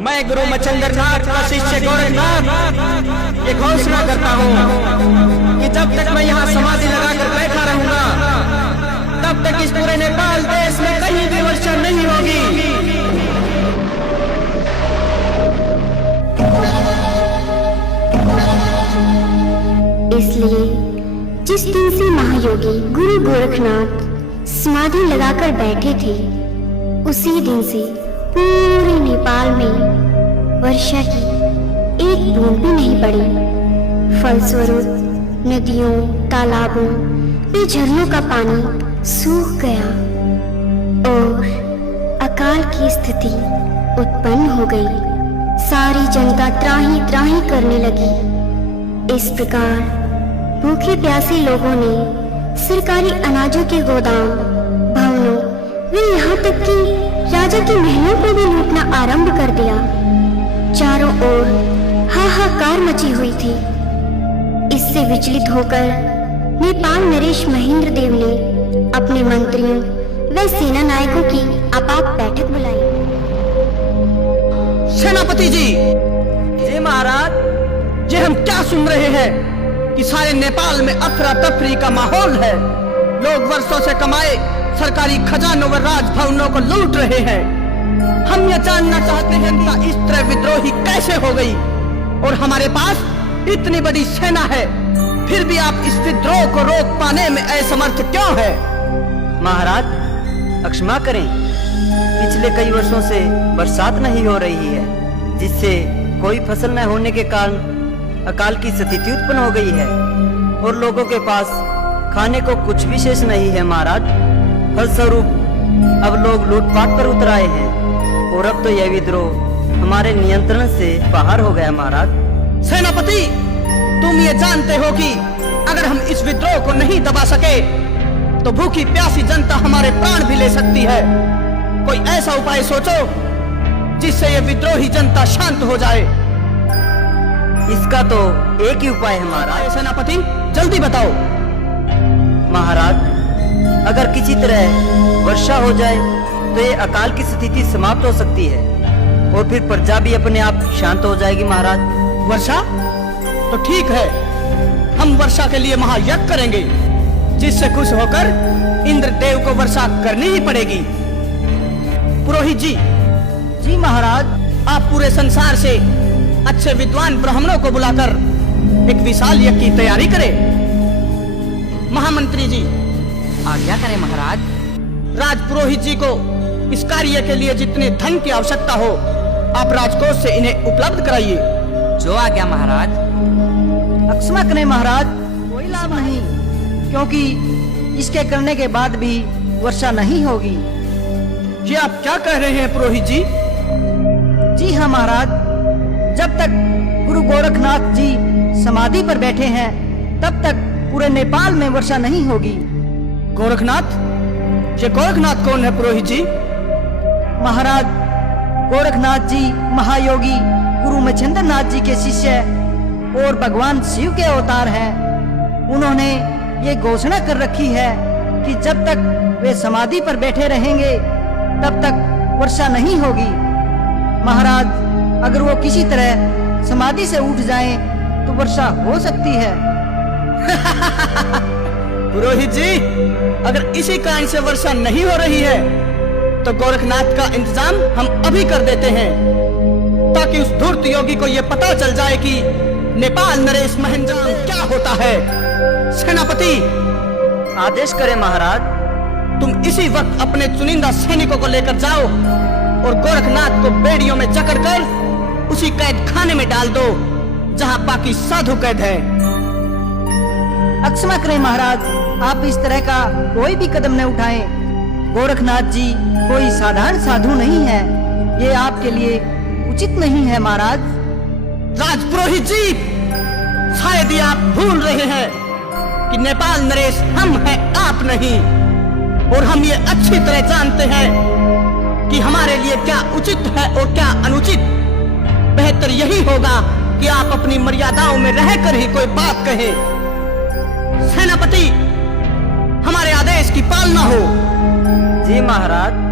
मैं गुरु मच्छिंद्रनाथ का शिष्य गोरखनाथ ये घोषणा करता हूँ कि जब तक मैं यहाँ समाधि लगाकर बैठा रहूंगा तब तक इस पूरे नेपाल देश में कहीं भी वर्षा नहीं होगी। इसलिए जिस दिन से महायोगी गुरु गोरखनाथ समाधि लगाकर बैठे थे उसी दिन से पूरे नेपाल में वर्षा की एक बूंद भी नहीं पड़ी। फलस्वरूप नदियों, तालाबों और झरनों का पानी सूख गया और अकाल की स्थिति उत्पन्न हो गई। सारी जनता त्राही त्राही करने लगी। इस प्रकार भूखे प्यासे लोगों ने सरकारी अनाजों के गोदाम, भवनों व यहाँ तक कि राजा के महलों को भी लूटना आरंभ कर दिया। चारों ओर हाहाकार मची हुई थी। इससे विचलित होकर नेपाल नरेश महेंद्र देव ने अपने मंत्रियों व सेना नायकों की आपात बैठक बुलाई। सेनापति जी महाराज, ये हम क्या सुन रहे हैं कि सारे नेपाल में अफरा तफरी का माहौल है। लोग वर्षों से कमाए सरकारी खजानों व राजभवनों को लूट रहे हैं। हम ये जानना चाहते हैं कि इस तरह विद्रोही कैसे हो गई और हमारे पास इतनी बड़ी सेना है, फिर भी आप इस विद्रोह को रोक पाने में असमर्थ क्यों है? महाराज क्षमा करें, पिछले कई वर्षों से बरसात नहीं हो रही है, जिससे कोई फसल न होने के कारण अकाल की स्थिति उत्पन्न हो गई है और लोगों के पास खाने को कुछ भी शेष नहीं है। महाराज फलस्वरूप अब लोग लूटपाट पर उतर आए हैं और अब तो यह विद्रोह हमारे नियंत्रण से बाहर हो गया। महाराज सेनापति, तुम ये जानते हो कि अगर हम इस विद्रोह को नहीं दबा सके तो भूखी प्यासी जनता हमारे प्राण भी ले सकती है। कोई ऐसा उपाय सोचो जिससे ये विद्रोही जनता शांत हो जाए। इसका तो एक ही उपाय है महाराज। सेनापति जल्दी बताओ। महाराज अगर किसी तरह वर्षा हो जाए तो ये अकाल की स्थिति समाप्त हो सकती है और फिर प्रजा भी अपने आप शांत हो जाएगी। महाराज वर्षा तो ठीक है, हम वर्षा के लिए महायज्ञ करेंगे जिससे खुश होकर इंद्रदेव को वर्षा करनी ही पड़ेगी। पुरोहित जी महाराज, आप पूरे संसार से अच्छे विद्वान ब्राह्मणों को बुलाकर एक विशाल यज्ञ की तैयारी करें। महामंत्री जी आज्ञा करें महाराज। राज पुरोहित जी को इस कार्य के लिए जितने धन की आवश्यकता हो आप राजकोष से इन्हें उपलब्ध कराइए। जो आज्ञा महाराज। क्षमा करें महाराज, कोई लाभ नहीं, क्योंकि इसके करने के बाद भी वर्षा नहीं होगी। ये आप क्या कह रहे हैं पुरोहित जी? जी हाँ महाराज, जब तक गुरु गोरखनाथ जी समाधि पर बैठे हैं तब तक पूरे नेपाल में वर्षा नहीं होगी। गोरखनाथ? ये गोरखनाथ कौन है पुरोहित जी? महाराज गोरखनाथ जी महायोगी गुरु मच्छिंद्रनाथ जी के शिष्य और भगवान शिव के अवतार हैं। उन्होंने ये घोषणा कर रखी है कि जब तक वे समाधि पर बैठे रहेंगे तब तक वर्षा नहीं होगी। महाराज अगर वो किसी तरह समाधि से उठ जाएं तो वर्षा हो सकती है। पुरोहित जी, अगर इसी कारण से वर्षा नहीं हो रही है तो गोरखनाथ का इंतजाम हम अभी कर देते हैं ताकि उस धूर्त योगी को यह पता चल जाए कि नेपाल नरेश महेंद्र क्या होता है। सेनापति आदेश करें महाराज। तुम इसी वक्त अपने चुनिंदा सैनिकों को लेकर जाओ और गोरखनाथ को बेड़ियों में जकड़कर उसी कैद खाने में डाल दो जहां बाकी साधु कैद हैं। क्षमा करें महाराज, आप इस तरह का कोई भी कदम न उठाएं। गोरखनाथ जी कोई साधारण साधु नहीं है, ये आपके लिए उचित नहीं है महाराज। राजपुरोहित जी, शायद ये आप भूल रहे हैं कि नेपाल नरेश हम हैं, आप नहीं, और हम ये अच्छी तरह जानते हैं कि हमारे लिए क्या उचित है और क्या अनुचित। बेहतर यही होगा कि आप अपनी मर्यादाओं में रहकर ही कोई बात कहें। सेनापति, हमारे आदेश की पालना हो। जी महाराज।